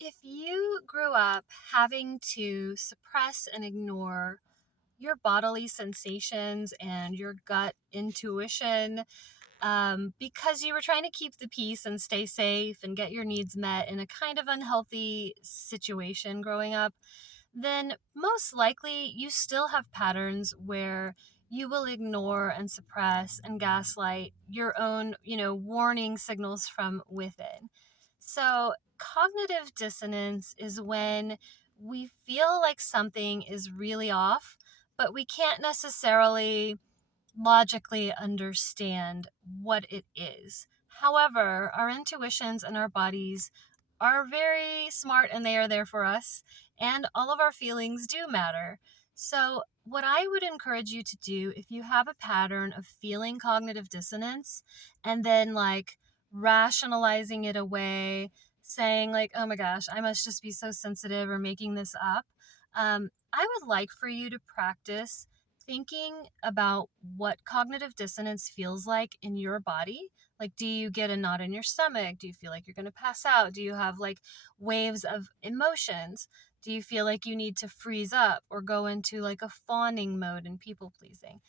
If you grew up having to suppress and ignore your bodily sensations and your gut intuition because you were trying to keep the peace and stay safe and get your needs met in a kind of unhealthy situation growing up, then most likely you still have patterns where you will ignore and suppress and gaslight your own, warning signals from within. So, cognitive dissonance is when we feel like something is really off, but we can't necessarily logically understand what it is. However, our intuitions and our bodies are very smart and they are there for us, and all of our feelings do matter. So, what I would encourage you to do if you have a pattern of feeling cognitive dissonance and then rationalizing it away, saying, like, oh my gosh, I must just be so sensitive or making this up, I would like for you to practice thinking about what cognitive dissonance feels like in your body. Like, do you get a knot in your stomach? Do you feel like you're going to pass out? Do you have waves of emotions? Do you feel like you need to freeze up or go into like a fawning mode and people pleasing?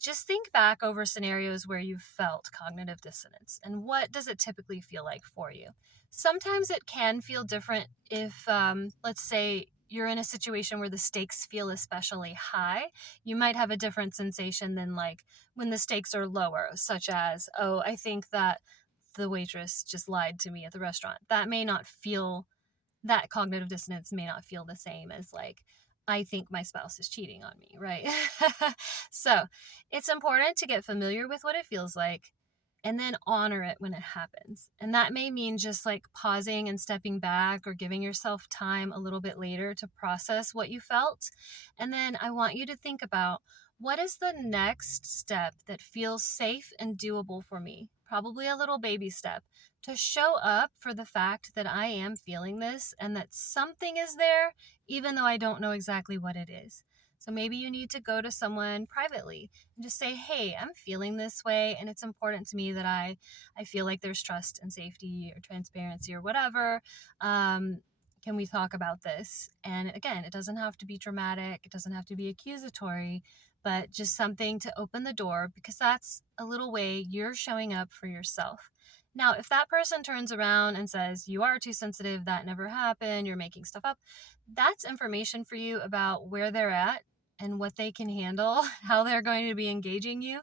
Just think back over scenarios where you've felt cognitive dissonance and what does it typically feel like for you? Sometimes it can feel different if, let's say, you're in a situation where the stakes feel especially high. You might have a different sensation than when the stakes are lower, such as, oh, I think that the waitress just lied to me at the restaurant. That cognitive dissonance may not feel the same as I think my spouse is cheating on me, right? So it's important to get familiar with what it feels like and then honor it when it happens. And that may mean just pausing and stepping back or giving yourself time a little bit later to process what you felt. And then I want you to think about, what is the next step that feels safe and doable for me? Probably a little baby step to show up for the fact that I am feeling this and that something is there, even though I don't know exactly what it is. So maybe you need to go to someone privately and just say, hey, I'm feeling this way, and it's important to me that I feel like there's trust and safety or transparency or whatever. Can we talk about this? And again, it doesn't have to be dramatic, it doesn't have to be accusatory, but just something to open the door, because that's a little way you're showing up for yourself. Now, if that person turns around and says, you are too sensitive, that never happened, you're making stuff up, that's information for you about where they're at and what they can handle, how they're going to be engaging you.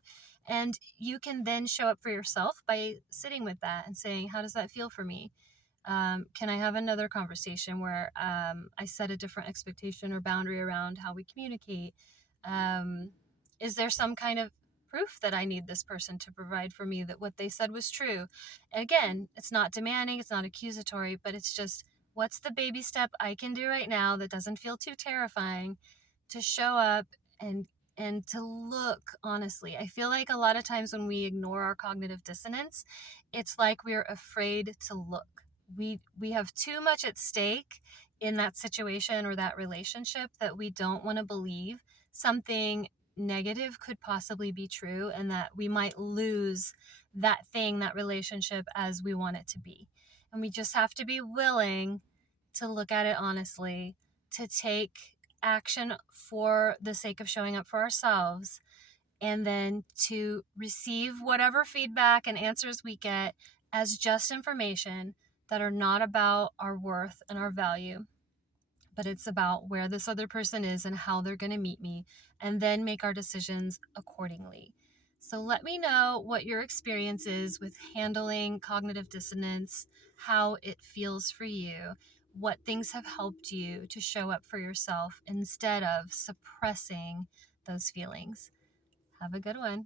And you can then show up for yourself by sitting with that and saying, how does that feel for me? Can I have another conversation where I set a different expectation or boundary around how we communicate? Is there some kind of proof that I need this person to provide for me that what they said was true? And again, it's not demanding, it's not accusatory, but it's just, what's the baby step I can do right now that doesn't feel too terrifying to show up and to look honestly. I feel like a lot of times when we ignore our cognitive dissonance, it's like we're afraid to look. We have too much at stake in that situation or that relationship that we don't want to believe something negative could possibly be true, and that we might lose that thing, that relationship, as we want it to be. And we just have to be willing to look at it honestly, to take action for the sake of showing up for ourselves, and then to receive whatever feedback and answers we get as just information that are not about our worth and our value, but it's about where this other person is and how they're going to meet me, and then make our decisions accordingly. So let me know what your experience is with handling cognitive dissonance, how it feels for you, what things have helped you to show up for yourself instead of suppressing those feelings. Have a good one.